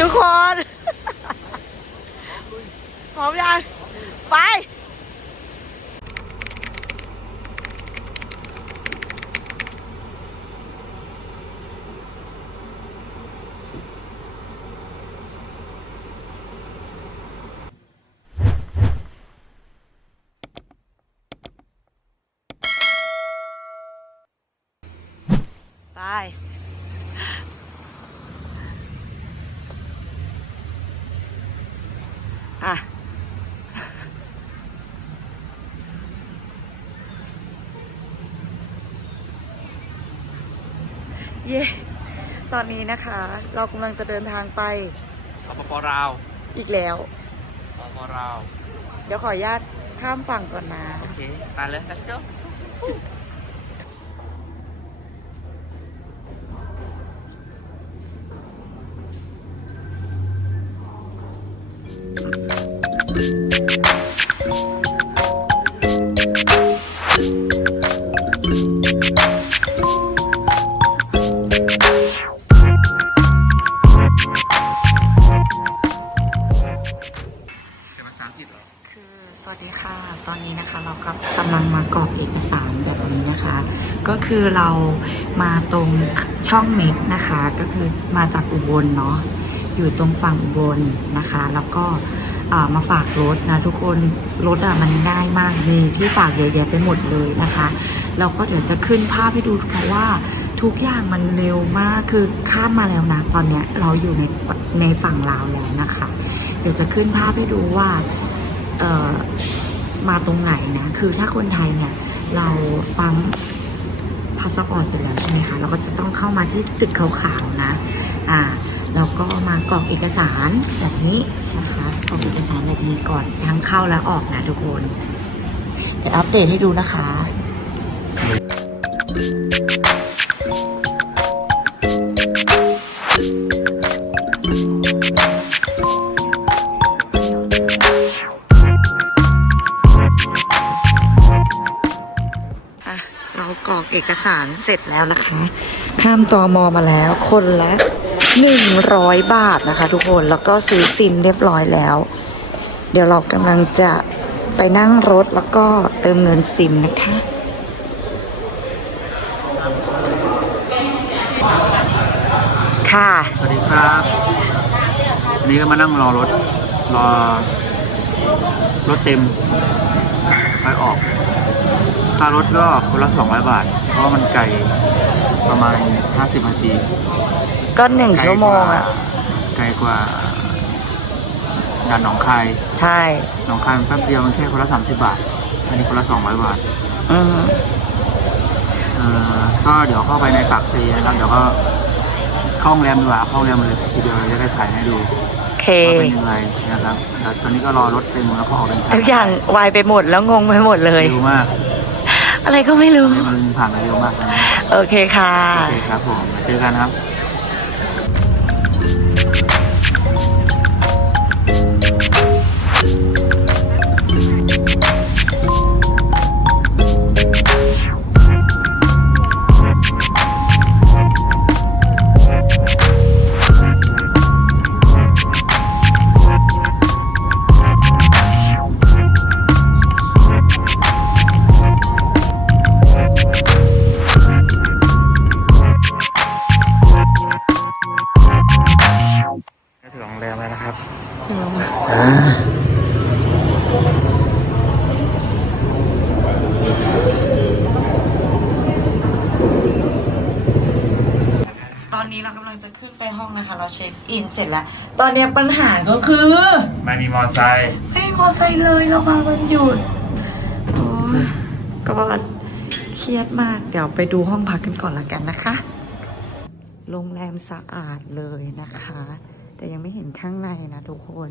ทุกคน พร้อมยัง ไป ไป อะ เย่ ตอนนี้นะคะ เรากำลังจะเดินทางไปสปปลาวอีกแล้ว สปปลาว เดี๋ยวขออนุญาตข้ามฝั่งก่อนนะ โอเค ไปเลย let's go ก็คือมาจากอุบลเนาะอยู่ตรงฝั่งอุบลนะคะ แล้วก็มาฝากรถนะทุกคนรถอะมันง่ายมากมีที่ฝากเยอะแยะไปหมดเลยนะคะเราก็เดี๋ยวจะขึ้นภาพให้ดูเพราะว่าทุกอย่างมันเร็วมากคือข้ามมาแล้วนะตอนเนี้ยเราอยู่ในในฝั่งลาวแล้วนะคะ เดี๋ยวจะขึ้นภาพให้ดูว่าเออมาตรงไหนนะ คือถ้าคนไทยเนี่ย เราฟัง พาสปอร์ตเสร็จแล้วใช่ไหมคะ เราก็จะต้องเข้ามาที่ตึกขาวๆนะ อ่า แล้วก็มากรอกเอกสารแบบนี้นะคะกรอกเอกสารแบบนี้ก่อนทั้งเข้าและออกนะทุกคน เดี๋ยวอัปเดตให้ดูนะคะอะ เอกเอกสารเสร็จแล้วนะคะ ข้ามตอมอมาแล้ว คนละหนึ่งร้อยบาทนะคะ ทุกคนแล้วก็ซื้อซิมเรียบร้อยแล้ว เดี๋ยวเรากำลังจะไปนั่งรถแล้วก็เติมเงินซิมนะคะค่ะสวัสดีครับวันนี้ก็มานั่งรอรถ รอ รถเต็มไปออก ค่ารถก็คนละ 200 บาท เพราะว่ามันไกลประมาณ 50นาทีก็หนึ่งชั่วโมงอะไกลกว่าด่านหนองคายใช่ หนองคายมันแป๊บเดียวมันแค่คนละ 30 บาท อันนี้คนละ 200 บาท อืมเอ่อก็เดี๋ยวเข้าไปในปากซีนะครับ เดี๋ยวก็เข้าโรงแรมดีกว่าเข้าโรงแรมเลยทีเดียวจะได้ถ่ายให้ดูโอเค ว่าเป็นยังไงนะครับแล้วตอนนี้ก็รอรถเต็มแล้วก็ออกเดินทางทุกอย่างวายไปหมดแล้วงงไปหมดเลย เร็วมาก อะไรก็ไม่รู้ มันผ่านมาเร็วมากนะโอเคค่ะ โอเคครับผมเจอกันครับ อนเนี้ยปัญหาก็คือ ไม่มีมอไซค์ไม่มีมอไซค์เลยเรามาวันหยุดโอ้ยก็เครียดมาก เดี๋ยวไปดูห้องพักกันก่อนละกันนะคะ โรงแรมสะอาดเลยนะคะ แต่ยังไม่เห็นข้างในนะทุกคน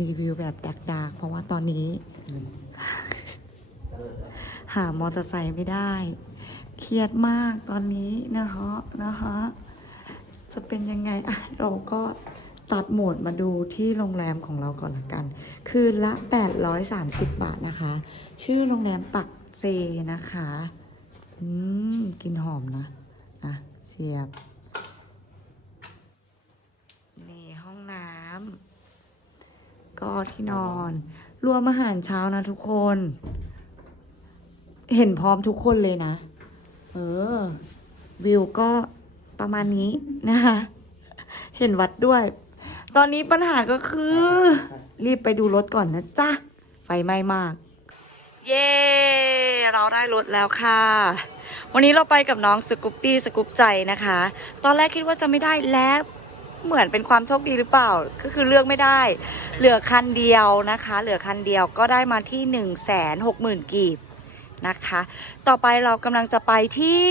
รีวิวแบบดักๆ เพราะว่าตอนนี้ หามอเตอร์ไซค์ไม่ได้ เครียดมากตอนนี้นะคะนะคะจะเป็นยังไงอะเราก็ ตัดโหมดมาดูที่โรงแรมของเราก่อนละกัน คืนละ 830 บาทนะคะ ชื่อโรงแรมปักเซนะคะ อืมกินหอมนะ อะ เสียบ นี่ห้องน้ำก็ที่นอน รวมอาหารเช้านะทุกคน เห็นพร้อมทุกคนเลยนะ เออ วิวก็ประมาณนี้นะคะเห็นวัดด้วย ตอนนี้ปัญหาก็คือ รีบไปดูรถก่อนนะจ๊ะ ไฟไหม้มาก เย้ เราได้รถแล้วค่ะ วันนี้เราไปกับน้องสกุปปี้สกุปใจนะคะ ตอนแรกคิดว่าจะไม่ได้แล้วเหมือนเป็นความโชคดีหรือเปล่า ก็คือเลือกไม่ได้ เหลือคันเดียวนะคะ เหลือคันเดียวก็ได้มาที่1นึ่งแสนหกหมื่นกีบนะคะ ต่อไปเรากำลังจะไปที่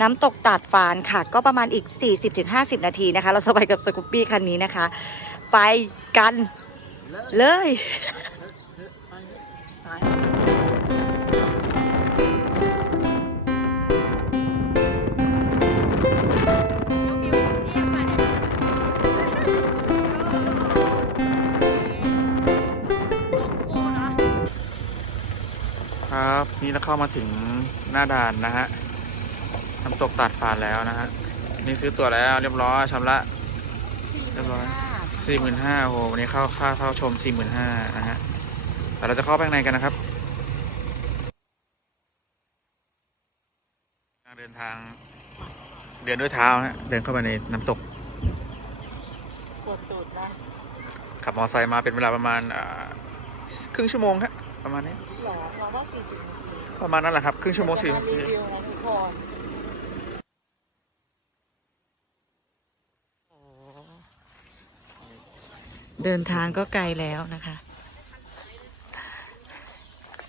น้ำตกตาดฟานค่ะ ก็ประมาณอีก 40-50 นาทีนะคะ เราจะไปกับสกุปปี้คันนี้นะคะ ไปกันเลยครับ นี่เราเข้ามาถึงหน้าด่านนะฮะ น้ำตกตัดฟานแล้วนะฮะนี่ซื้อตั๋วแล้วเรียบร้อยชำระ เรียบร้อยสี่หมื่นห้าโอ้โหวันนี้เข้าค่าเข้าชมสี่หมื่นห้านะฮะแต่เราจะเข้าไปข้างในกันนะครับการเดินทางเดินด้วยเท้านะฮะเดินเข้าไปในน้ำตกปวดตูดได้ขับมอเตอร์ไซค์มาเป็นเวลาประมาณอ่าครึ่งชั่วโมงครับประมาณนี้หรอเราว่า40นาทีประมาณนั้นแหละครับครึ่งชั่วโมงสี่จะนามาที รีวิวนะทุกคน เดินทางก็ไกลแล้วนะคะ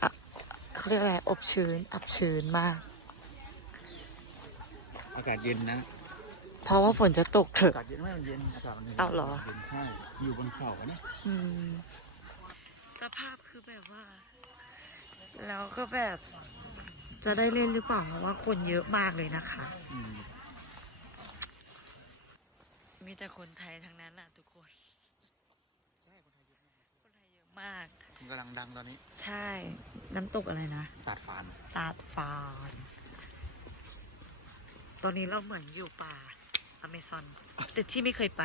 อะเขาเรียกอะไร อบชื้น อับชื้นมาก อากาศเย็นนะ เพราะว่าฝนจะตกเถอาอะกาศเย็นไม่มันเย็น อากาศมันย็นเอาเหรอย็นใช่ อยู่บนเขาอะเนี่ยอืม สภาพคือแบบว่า แล้วก็แบบจะได้เล่นหรือเปล่าเพราะว่าคนเยอะมากเลยนะคะอืมมีแต่คนไทยทั้งนั้นน่ะทุกคน มาก มันกำลังดังตอนนี้ ใช่ น้ำตกอะไรนะ ตัดฟานตาดฟานตอนนี้เราเหมือนอยู่ป่าอเมซอนแต่ที่ไม่เคยไป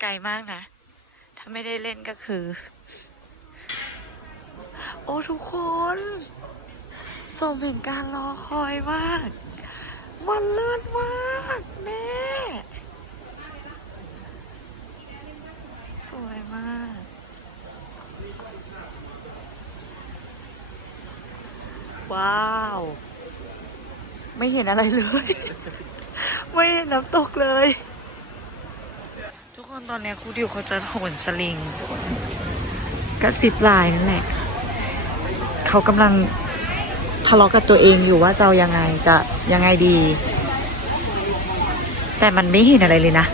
ไกลมากนะ ถ้าไม่ได้เล่นก็คือ โอ้ ทุกคน สมเป็นการรอคอยมาก มันเลิศมากแม่ สวยมาก ว้าว ไม่เห็นอะไรเลย ไม่เห็นน้ำตกเลย ทุกคนตอนนี้ครูดิวเขาจะโหนสลิงกระสิบลายนั่นแหละ เขากำลัง ทะเลาะกับตัวเองอยู่ว่าจะเอายังไงจะยังไงดี แต่มันไม่เห็นอะไรเลยนะ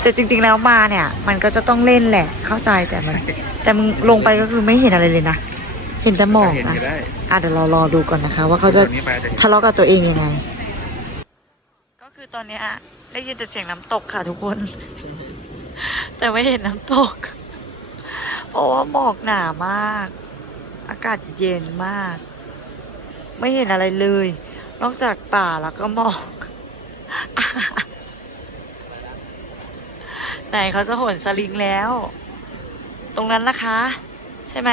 แต่จริง ๆแล้วมาเนี่ย มันก็จะต้องเล่นแหละ เข้าใจแต่มัน แต่มึงลงไปก็คือไม่เห็นอะไรเลยนะ เห็นแต่หมอกเห็นนะอยู่ได้อะเดี๋ยวเรารอดูก่อนนะคะ ว่าเขาจะวันนี้ไปจะทะเลาะกับตัวเองยังไง ก็คือตอนเนี้ยได้ยินแต่เสียงน้ำตกค่ะทุกคน แต่ไม่เห็นน้ำตก เพราะว่าหมอกหนามาก อากาศเย็นมาก ไม่เห็นอะไรเลย นอกจากป่าแล้วก็หมอกไหนเขาจะหนสลิงแล้ว ตรงนั้นนะคะ ใช่ไหม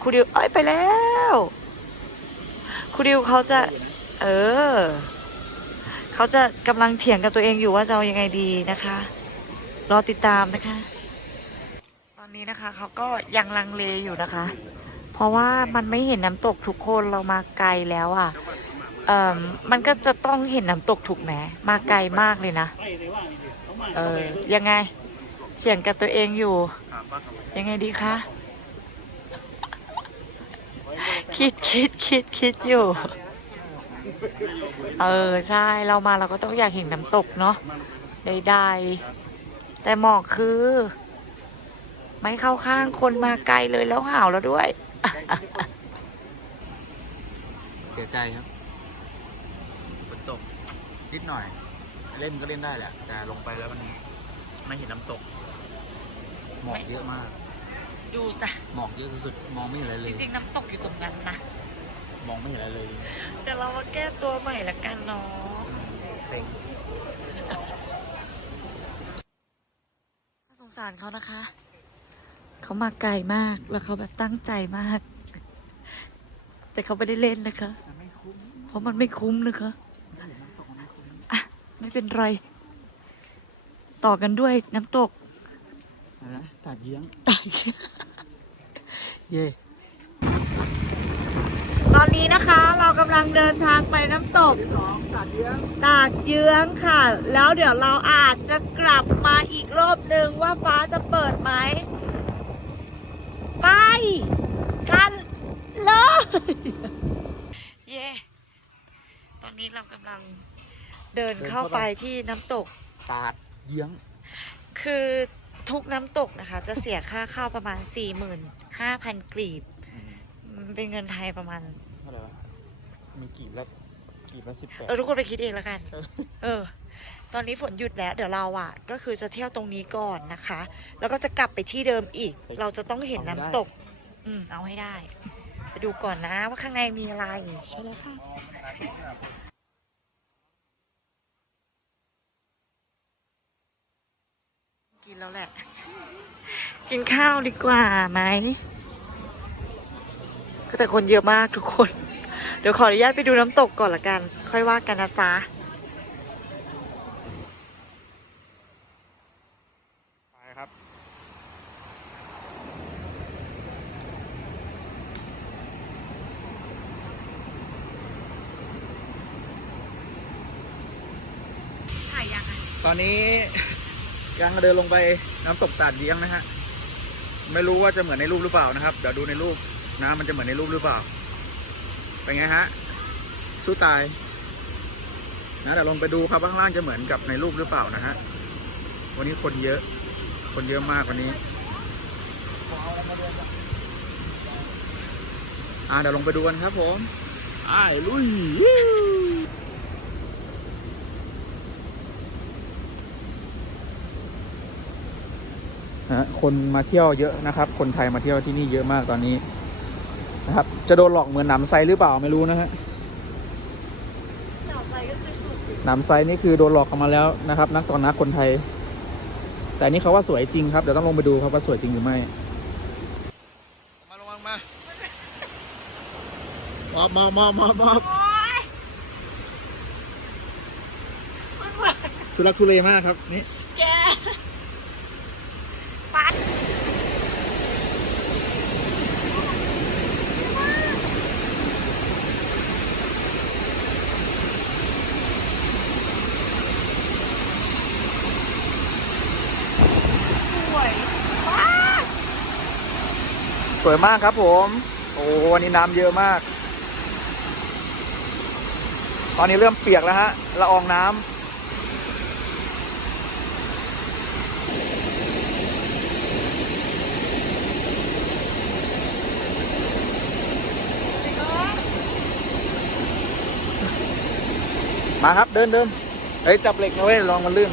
ครูดิวเอ้ยไปแล้วครูดิวเขาจะ เออ เขาจะกำลังเถียงกับตัวเองอยู่ว่าจะเอายังไงดีนะคะ รอติดตามนะคะ นี้นะคะเขาก็ยังลังเลอยู่นะคะ เพราะว่ามันไม่เห็นน้ำตกทุกคนเรามาไกลแล้วอะ่ะเอ่อมันก็จะต้องเห็นน้ำตกถูกไหมมาไกลมากเลยนะ เออยังไงเสียงกับตัวเองอยู่ ยังไงดีคะคิดคิดคิดคิดอยู่ เออ ใช่เรามาเราก็ต้องอยากเห็นน้ำตกเนาะใดๆแต่หมอกคือ ไม่เข้าข้างคนมาไกลเลยแล้วห่าวแล้วด้วย เสียใจครับฝนตกนิดหน่อย เล่นก็เล่นได้แหละ แต่ลงไปแล้วมันไม่เห็นน้ำตก หมอกเยอะมาก ดูจ้ะ หมอกเยอะสุดๆมองไม่เห็นอะไรเลจย ริงๆ น้ำตกอยู่ตรงนั้นนะมองไม่เห็นอะไรเลยเดี๋ยวเรามาแก้ตัวใหม่ละกันเนาะ เต็ง น่าสงสารเขานะคะ เขามาไกลมากแล้วเขาแบบตั้งใจมาก แต่เขาไม่ได้เล่นนะคะไม่คุ้มเพราะมันไม่คุ้มนะคะอะไม่เป็นไร ต่อกันด้วยน้ำตกอะไรนะตัดเยื้องเย่ตอนนี้นะคะเรากำลังเดินทางไปน้ำตก สองตัดเยื้องตากเยื้องค่ะ แล้วเดี๋ยวเราอาจจะกลับมาอีกรอบหนึ่งว่าฟ้าจะเปิดไหม ไป กันเลย เย่ตอนนี้เรากำลังเดินเข้าไปที่น้ำตกตัดเยื้อง คือทุกน้ำตกนะคะ จะเสียค่าเข้าประมาณ 45,000กรีบมันเป็นเงินไทยประมาณเท่าไหร่วะมีกีบละกีบละสิบแปดเออทุกคนไปคิดเองแล้วกัน เออเออ ตอนนี้ฝนหยุดแล้ว เดี๋ยวเราอะ ก็คือจะเที่ยวตรงนี้ก่อนนะคะ แล้วก็จะกลับไปที่เดิมอีก เราจะต้องเห็นน้ำตก อืม เอาให้ได้ ไปดูก่อนนะว่าข้างในมีอะไรใช่แล้วค่ะกินแล้วแหละ กินข้าวดีกว่าไหมก็แต่คนเยอะมากทุกคน เดี๋ยวขออนุญาตไปดูน้ำตกก่อนละกัน ค่อยว่ากันนะจ๊ะ ไปครับ ถ่ายยังไง ต อนนี้ยังเดินลงไปน้ำตกตาดเยียงนะฮะ ไม่รู้ว่าจะเหมือนในรูปหรือเปล่านะครับ เดี๋ยวดูในรูปนะมันจะเหมือนในรูปหรือเปล่า เป็นไงฮะ สู้ตายนะเดี๋ยวลงไปดูครับข้างล่างจะเหมือนกับในรูปหรือเปล่านะฮะ วันนี้คนเยอะ คนเยอะมากวันนี้อ่าเดี๋ยวลงไปดูกันครับผมไอ้าลุย นะฮะ คนมาเที่ยวเยอะนะครับ คนไทยมาเที่ยวที่นี่เยอะมากตอนนี้นะครับ จะโดนหลอกเหมือนหนำไซหรือเปล่าไม่รู้นะฮะต่อไปก็คือสุดหนำไซนี่คือโดนหลอกกันมาแล้วนะครับ นักตอนนักคนไทย แต่อันนี่เขาว่าสวยจริงครับเดี๋ยวต้องลงไปดูครับว่าสวยจริงหรือไม่มาลงมามอบมอบมอบมอบมอบโอ๊ยมันเหมือนทุลักทุเลมากครับนี่ แกไปสวยมาก ส วยมากครับผม โอ้วันนี้น้ำเยอะมาก ตอนนี้เริ่มเปียกแล้วฮะละอองน้ำมาครับเดินเดินเฮ้ยจับเหล็กนะเว้ยลองมันลื่น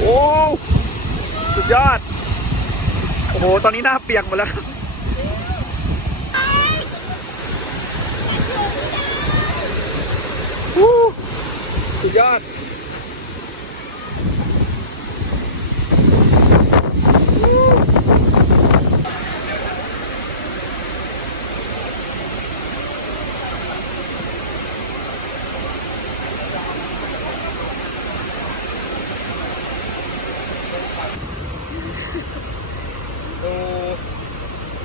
โอ้ สุดยอด โอ้โหตอนนี้หน้าเปียกหมดแล้วครับวู้สุดยอดดู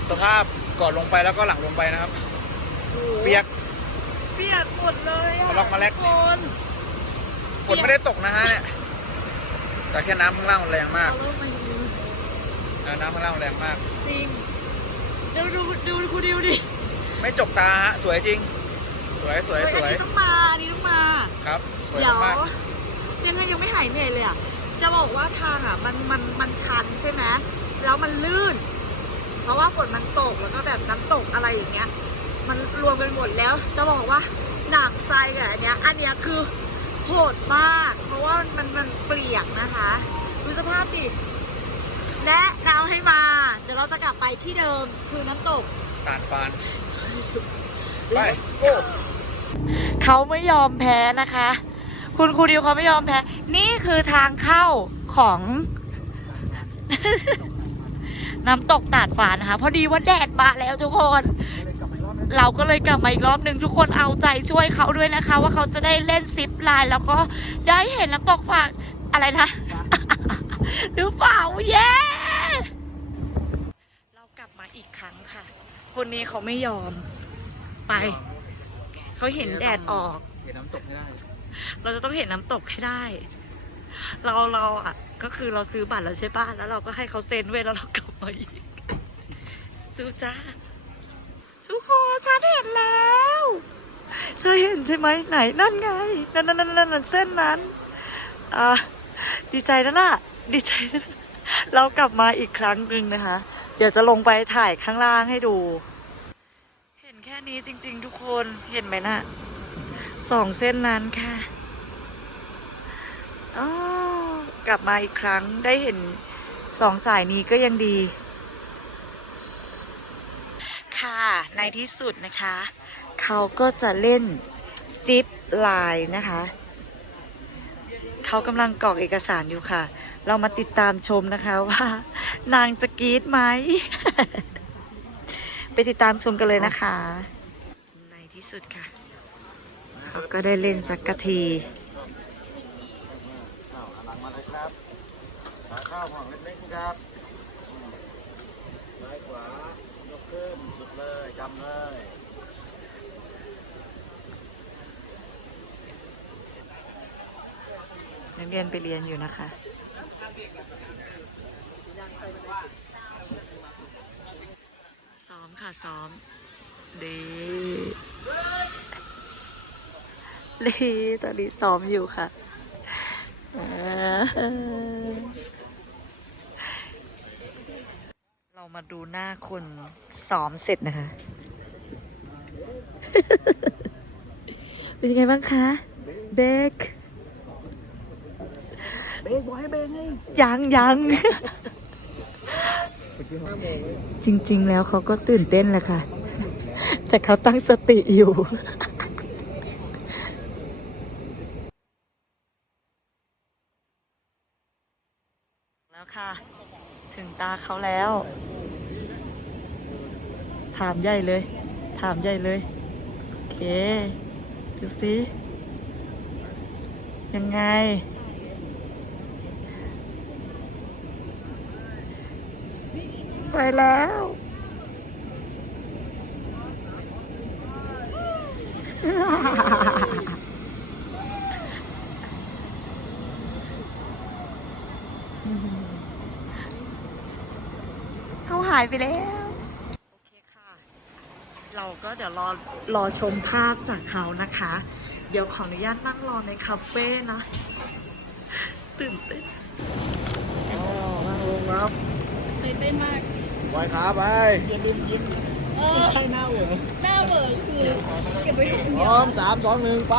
สภาพ ก่อนลงไปแล้วก็หลังลงไปนะครับ เปียก เปียกหมดเลยอะมาล็อกมาแลก ทุคนฝนไม่ได้ตกนะฮะเนี่ยแต่แค่น้ำข้างล่างมันแรงมากเอาเริ่มมาอยู่เออน้ำข้างล่างมันแรงมาก จริงเดี๋ยวดูดูดูดิวดิไม่จกตาฮะสวยจริง สวยสวยสเฮ้วยอันนี้ต้องมาอันนี้ต้องมา ครับสวยเดี๋ยวมากยังไงยังไม่หายเหนื่อยเลยอะ จะบอกว่าทางอะมันมันมันชันใช่ไหมแล้วมันลื่นเพ ราะว่าฝนมันตกแล้วก็แบบน้ำตกอะไรอย่างเงี้ย มันรวมกันหมดแล้วจะบอกว่าหนามทรายกับอันเนี้ยอันเนี้ยคือโหดมาก เพราะว่ามันมันเปียกนะคะดูสภาพดิแนะนำให้มา เดี๋ยวเราจะกลับไปที่เดิมคือน้ำตกตาดฟาน Let's go เขาไม่ยอมแพ้นะคะ คุณครูดิวเขาไม่ยอมแพ้ นี่คือทางเข้าของ น้ำตกตาดฝานนะคะ พอดีว่าแดดมาแล้วทุกคน เราก็เลยกลับมาอีกรอบหนึ่งทุกคนเอาใจช่วยเขาด้วยนะคะ ว่าเขาจะได้เล่นซิปไลน์แล้วก็ได้เห็นน้ำตกฝานอะไรนะหรือเปล่าเย้เรากลับมาอีกครั้งค่ะ คนนี้เขาไม่ยอม ไป เขาเห็นแดดออก เห็นน้ำตกไม่ได้ เราจะต้องเห็นน้ำตกให้ได้ เราเราอะก็คือเราซื้อบัตรแล้วใช่ป่ะแล้วเราก็ให้เขาเซ็นไว้แล้วเรากลับมาอีกสู้จ้าทุกคนฉันเห็นแล้ว เธอเห็นใช่ไหมไหนนั่นไง นั่นนั่นนั่นนั่นเส้นนั้นอ่าดีใจแล้วล่ะ ดีใจแล้วล่ะเรากลับมาอีกครั้งหนึ่งนะคะ เดี๋ยวจะลงไปถ่ายข้างล่างให้ดู เห็นแค่นี้จริง ๆ ทุกคนเห็นไหมน่ะสองเส้นนั้นค่ะ กลับมาอีกครั้งได้เห็นสองสายนี้ก็ยังดี ค่ะ ในที่สุดนะคะ เขาก็จะเล่นซิปไลน์นะคะ เขากำลังกรอกเอกสารอยู่ค่ะ เรามาติดตามชมนะคะว่า นางจะกรีดไหม ไปติดตามชมกันเลยนะคะ ในที่สุดค่ะ เขาก็ได้เล่นสักกะที หลังมาเลยครับ ข้าวห่องเล็กๆครับซ้ายขวายกขึ้นสุดเลยกำเลยนักเรียนไปเรียนอยู่นะคะซ้อมค่ะซ้อมดีดีตอนนี้ซ้อมอยู่ค่ะ เออเรามาดูหน้าคนซ้อมเสร็จนะคะ เป็นยังไงบ้างคะ เบคเบรกบอกให้เบรกไงยังยังจริง ๆ แล้วเขาก็ตื่นเต้นแหละค่ะ แต่เขาตั้งสติอยู่แล้วค่ะ ถึงตาเขาแล้วถามใหญ่เลย ถามใหญ่เลย โอเค ดูสิยังไง ไปแล้วเขาหายไปแล้ว เราก็เดี๋ยวรอรอชมภาพจากเขานะคะ เดี๋ยวขออนุญาตนั่งรอในคาเฟ่นะ ตื่นเต้นอ๋อนั่งลงครับตื่นเต้นมากไว้ขาไปเออไม่ใช่หน้าเหวอหน้าเหวอคือเก็บไว้ดูคนพเดียวร้อมสามสองหนึ่งไป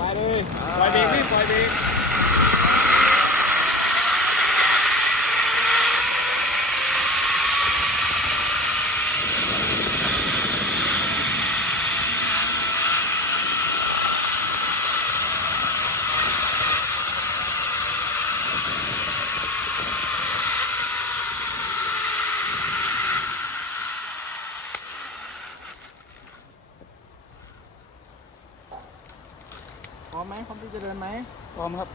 ไปเลยปล่อยเบรกพี่ปล่อยเบรก พร้อมไหมพร้อมที่จะเดินไหมพร้อมครับ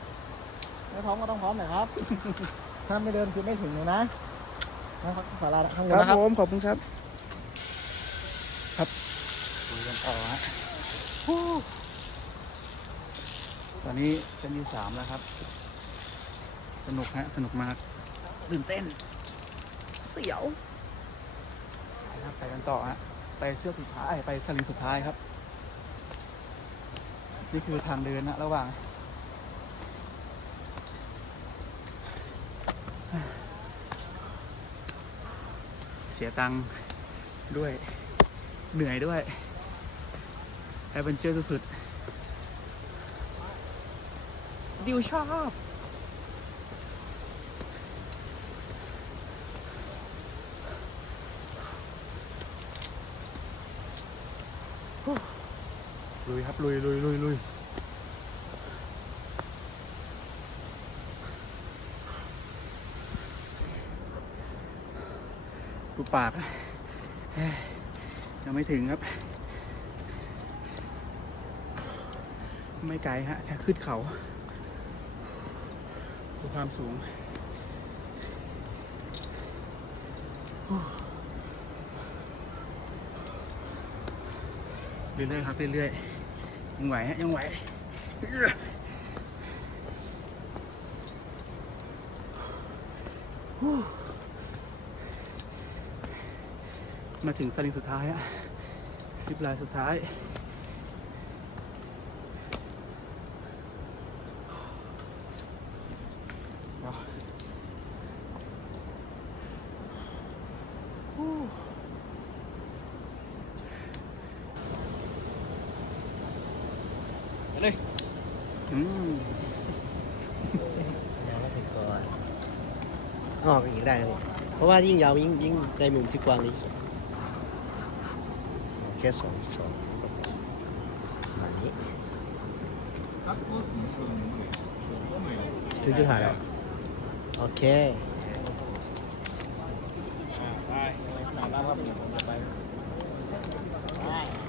ไม่พร้อมก็ต้องพร้อมหน่อยครับ ถ้าไม่เดินคือไม่ถึงเลยนะนะครับสาราข้างบนนะครับผมขอบคุณครับครับ คุยกันต่อฮะฮู้ตอนนี้เส้นที่สามแล้วครับ สนุกฮะ สนุกมากตื่นเต้น เสียวไปครับไปกันต่อฮะ ไปเชือกสุดท้ายไปสลิงสุดท้ายครับ นี่คือทางเดินนะระหว่าง เสียตังค์ด้วยเหนื่อยด้วยแอดเวนเจอร์สุดๆดิวชอบลุยครับลุยลุยลุยลุย ปากยังไม่ถึงครับ ไม่ไกลฮะแค่ขึ้นเขาดูความสูงเรื่อยๆครับเรื่อยๆยังไหวฮะยังไหว มาถึงสลิงสุดท้ายอะสิบลายสุดท้าย ไปเลยอืมยาวก็ถึงก่อนออกอีกได้นะเพราะว่ายิ่งยาวยิ่งยิ่งได้มุมที่กว้างที่สุด แค่สองสองแบบนี้ถึงจุดหายแล้วโอเค ไปหนาบ้านครับเดี๋ยวผมจะไปไป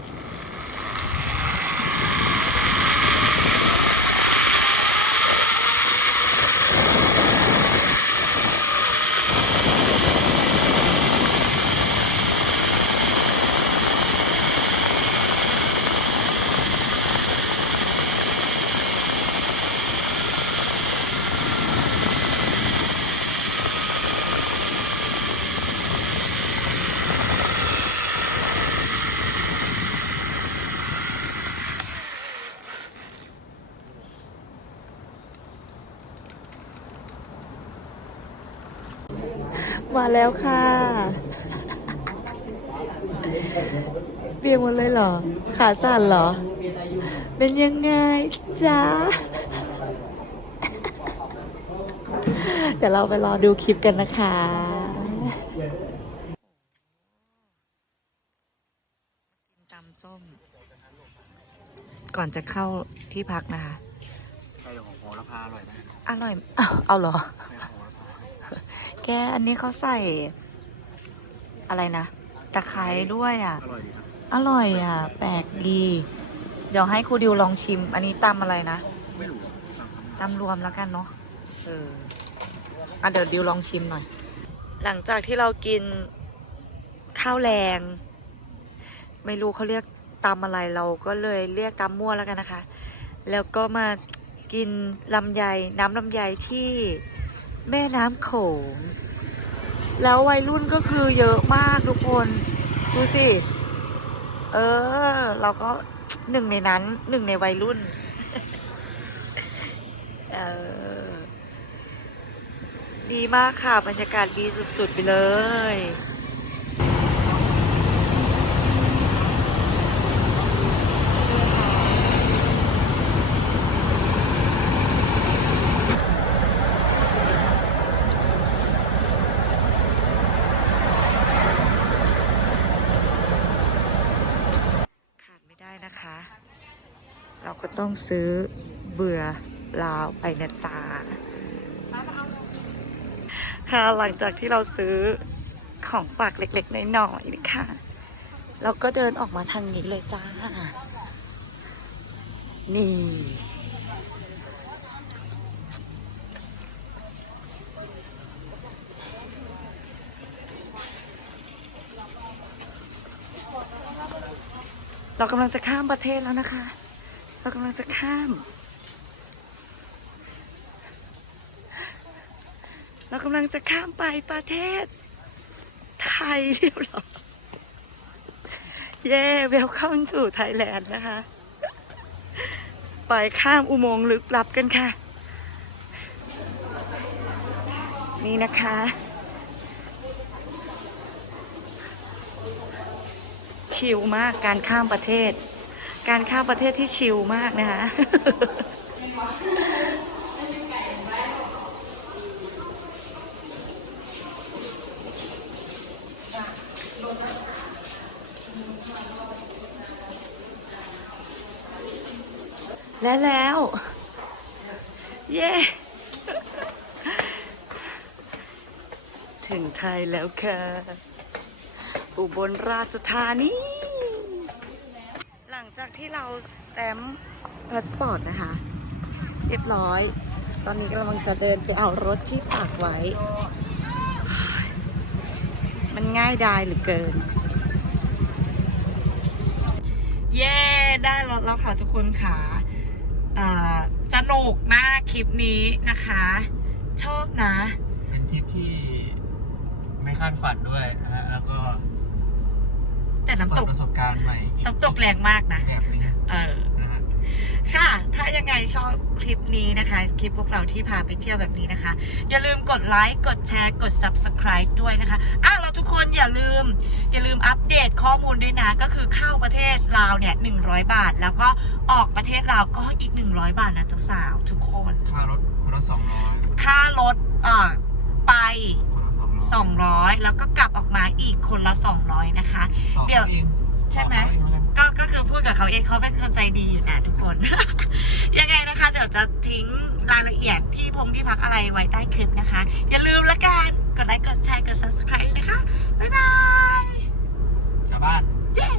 มาแล้วค่ะเปียกหมดเลยเหรอ ขาสั่นเหรอ เป็นยังไงจ๊ะเดี๋ยวเราไปรอดูคลิปกันนะคะตำส้ม ก่อนจะเข้าที่พักนะคะใช่ของโหระพาอร่อยนะอร่อยอ้าวเอาเหรอ ใช่ของโหระพา แกอันนี้เขาใส่ อะไรนะตะไคร้ด้วยอะอร่อยดีครับอร่อยอะ แปลกดี เดี๋ยวให้ครูดิวลองชิม อันนี้ตำอะไรนะไม่รู้ตำรวมแล้วกันเนาะเอออะเดี๋ยวดิวลองชิมหน่อย หลังจากที่เรากินข้าวแรง ไม่รู้เขาเรียกตำอะไรเราก็เลยเรียกตำมั่วแล้วกันนะคะ แล้วก็มากินลำไยน้ำลำไยที่ แม่น้ำโขง แล้ววัยรุ่นก็คือเยอะมากทุกคน ดูสิ เออ เราก็หนึ่งในนั้น หนึ่งในวัยรุ่น เออ ดีมากค่ะ บรรยากาศดีสุด ๆ ไปเลย ขาดไม่ได้นะคะ เราก็ต้อง ซื้อเบื่อลาวไปนะจ๊ะค่ะหลังจากที่เราซื้อของฝากเล็กๆน้อยๆนะคะเราก็เดินออกมาทางนี้เลยจ้า นี่ เรากำลังจะข้ามประเทศแล้วนะคะ เรากำลังจะข้าม เรากำลังจะข้ามไปประเทศ ไทยเรียบร้อยเย้เวลคัมสู่ไทยแลนด์นะคะ ไปข้ามอุโมงค์ลึกลับกันค่ะ นี่นะคะชิลมากการข้ามประเทศ การข้ามประเทศที่ชิลมากนะคะและแล้ว เย้ ถึงไทยแล้วค่ะ อุบลราชธานี เราแต้มพาสปอร์ตนะคะ เรียบร้อย ตอนนี้กำลังจะเดินไปเอารถที่ฝากไว้ มันง่ายดายเหลือเกิน เย้ ได้รถแล้วค่ะทุกคนค่ะสนุกมากคลิปนี้นะคะ ชอบนะ เป็นทริปที่ไม่คาดฝันด้วยนะฮะ แล้วก็ น้ำเปิตดกประสบการณ์ใหม่อีน้ำตกแรงมากนะแบบนึงเออนะฮะค่ะ ถ้ายังไงชอบคลิปนี้นะคะ คลิปพวกเราที่พาไปเที่ยวแบบนี้นะคะ อย่าลืมกดไลค์ กดแชร์ กด subscribe ด้วยนะคะอะเราทุกคนอย่าลืม อย่าลืมอัปเดตข้อมูลด้วยนะ ก็คือเข้าประเทศลาวเนี่ย100บาท แล้วก็ออกประเทศลาวก็อีก100บาทนะทุกสาวทุกคน ค่ารถคนละสองร้อยค่ารถเอ่อไป 200 แล้วก็กลับออกมาอีกคนละ 200 นะคะต่อเดี๋ยวขาเองใช่ไหมต่อเขาเองแล้วกันก็ก็คือพูดกับเขาเองเขาเป็นคนใจดีอยู่นะทุกคน ยังไงนะคะ เดี๋ยวจะทิ้งรายละเอียดที่พงที่พักอะไรไว้ใต้คลิปนะคะ อย่าลืมละกันกดไลค์กดแชร์กด subscribe นะคะ บ๊ายบายกลับบ้าน เย้